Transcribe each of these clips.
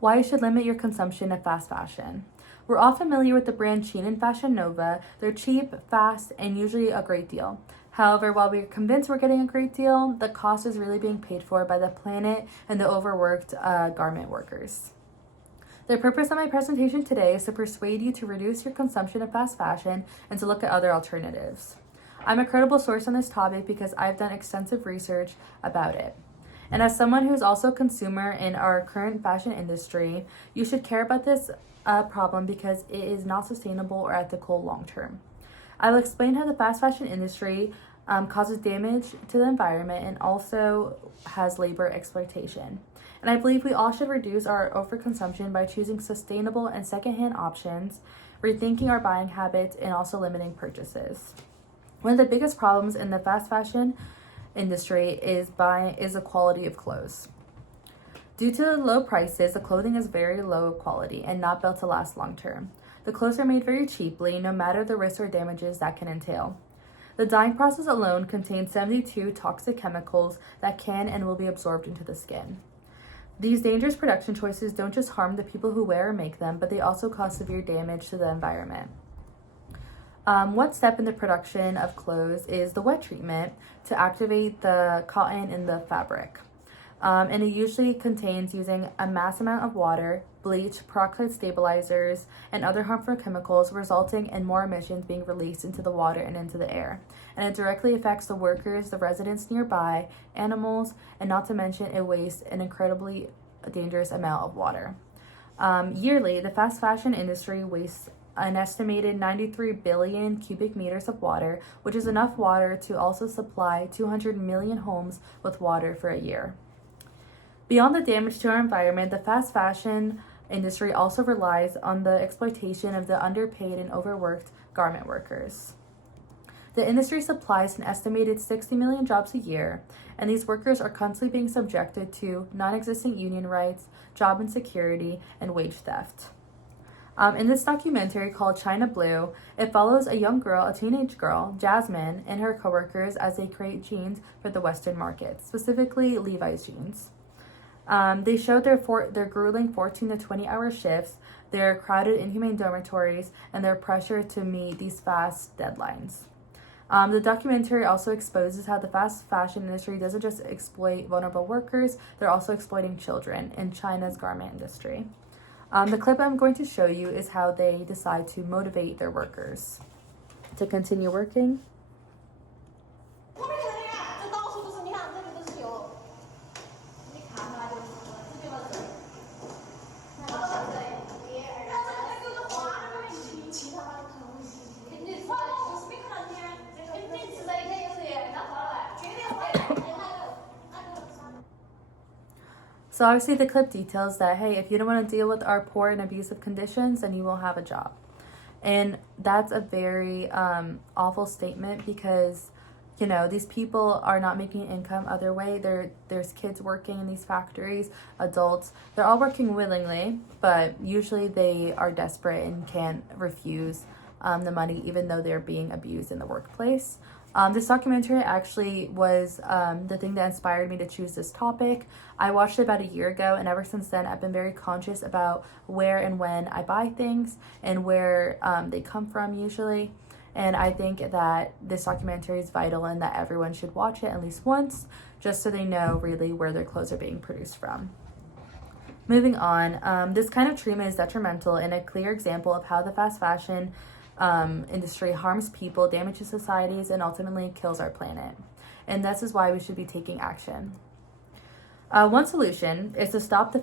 Why you should limit your consumption of fast fashion. We're all familiar with the brand Shein and Fashion Nova. They're cheap, fast, and usually a great deal. However, while we're convinced we're getting a great deal, the cost is really being paid for by the planet and the overworked garment workers. The purpose of my presentation today is to persuade you to reduce your consumption of fast fashion and to look at other alternatives. I'm a credible source on this topic because I've done extensive research about it. And as someone who's also a consumer in our current fashion industry, you should care about this problem because it is not sustainable or ethical long term. I will explain how the fast fashion industry causes damage to the environment and also has labor exploitation. And I believe we all should reduce our overconsumption by choosing sustainable and secondhand options, rethinking our buying habits, and also limiting purchases. One of the biggest problems in the fast fashion industry is the quality of clothes. Due to the low prices, the clothing is very low quality and not built to last long term. The clothes are made very cheaply, no matter the risks or damages that can entail. The dyeing process alone contains 72 toxic chemicals that can and will be absorbed into the skin. These dangerous production choices don't just harm the people who wear or make them, but they also cause severe damage to the environment. One step in the production of clothes is the wet treatment to activate the cotton in the fabric. And it usually contains using a mass amount of water, bleach, peroxide stabilizers, and other harmful chemicals, resulting in more emissions being released into the water and into the air. And it directly affects the workers, the residents nearby, animals, and not to mention it wastes an incredibly dangerous amount of water. Yearly, the fast fashion industry wastes an estimated 93 billion cubic meters of water, which is enough water to also supply 200 million homes with water for a year. Beyond the damage to our environment, the fast fashion industry also relies on the exploitation of the underpaid and overworked garment workers. The industry supplies an estimated 60 million jobs a year, and these workers are constantly being subjected to non-existent union rights, job insecurity, and wage theft. In this documentary called China Blue, it follows a young girl, a teenage girl, Jasmine, and her coworkers as they create jeans for the Western market, specifically Levi's jeans. They show their grueling 14 to 20-hour shifts, their crowded, inhumane dormitories, and their pressure to meet these fast deadlines. The documentary also exposes how the fast fashion industry doesn't just exploit vulnerable workers, they're also exploiting children in China's garment industry. The clip I'm going to show you is how they decide to motivate their workers to continue working. So obviously the clip details that, hey, if you don't want to deal with our poor and abusive conditions, then you will have a job. And that's a very awful statement because, you know, these people are not making income other way. There's kids working in these factories, adults. They're all working willingly, but usually they are desperate and can't refuse the money even though they're being abused in the workplace. This documentary actually was the thing that inspired me to choose this topic. I watched it about a year ago, and ever since then I've been very conscious about where and when I buy things and where they come from usually. And I think that this documentary is vital and that everyone should watch it at least once, just so they know really where their clothes are being produced from. Moving on, this kind of treatment is detrimental and a clear example of how the fast fashion industry harms people, damages societies, and ultimately kills our planet. And this is why we should be taking action. One solution is to stop the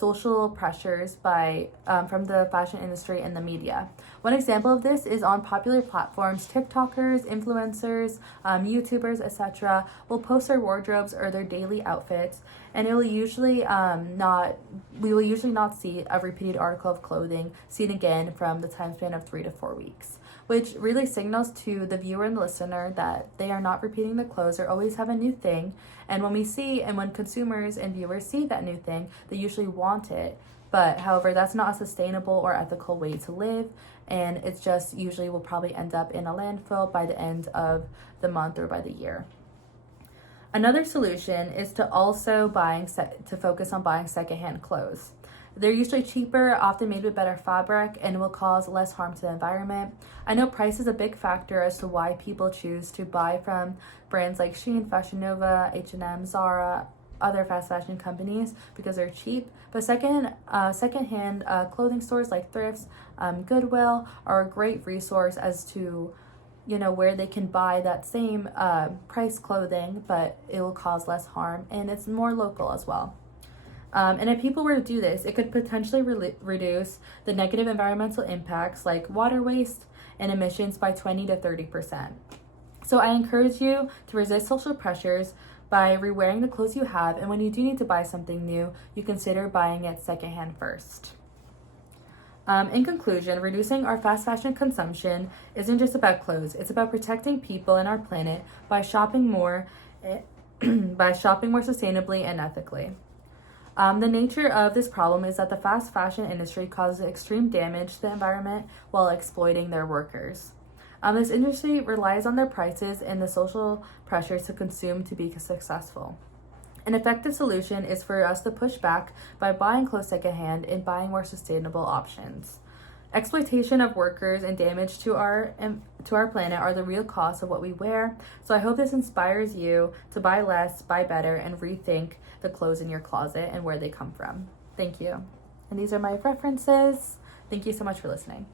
social pressures from the fashion industry and the media. One example of this is on popular platforms. TikTokers, influencers, YouTubers, etc. will post their wardrobes or their daily outfits, and we will usually not see a repeated article of clothing seen again from the time span of 3 to 4 weeks, which really signals to the viewer and the listener that they are not repeating the clothes or always have a new thing. And when consumers and viewers see that new thing, they usually want it. But however, that's not a sustainable or ethical way to live, and it's just usually will probably end up in a landfill by the end of the month or by the year. Another solution is to also focus on buying secondhand clothes. They're usually cheaper, often made with better fabric, and will cause less harm to the environment. I know price is a big factor as to why people choose to buy from brands like Shein, Fashion Nova, H&M, Zara, other fast fashion companies because they're cheap. But secondhand clothing stores like thrifts, Goodwill are a great resource as to where they can buy that same price clothing, but it will cause less harm, and it's more local as well. And if people were to do this, it could potentially reduce the negative environmental impacts like water waste and emissions by 20 to 30%. So I encourage you to resist social pressures by rewearing the clothes you have, and when you do need to buy something new, you consider buying it secondhand first. In conclusion, reducing our fast fashion consumption isn't just about clothes. It's about protecting people and our planet by shopping more sustainably and ethically. The nature of this problem is that the fast fashion industry causes extreme damage to the environment while exploiting their workers. This industry relies on their prices and the social pressures to consume to be successful. An effective solution is for us to push back by buying clothes secondhand and buying more sustainable options. Exploitation of workers and damage to our planet are the real cost of what we wear. So I hope this inspires you to buy less, buy better, and rethink the clothes in your closet and where they come from. Thank you. And these are my references. Thank you so much for listening.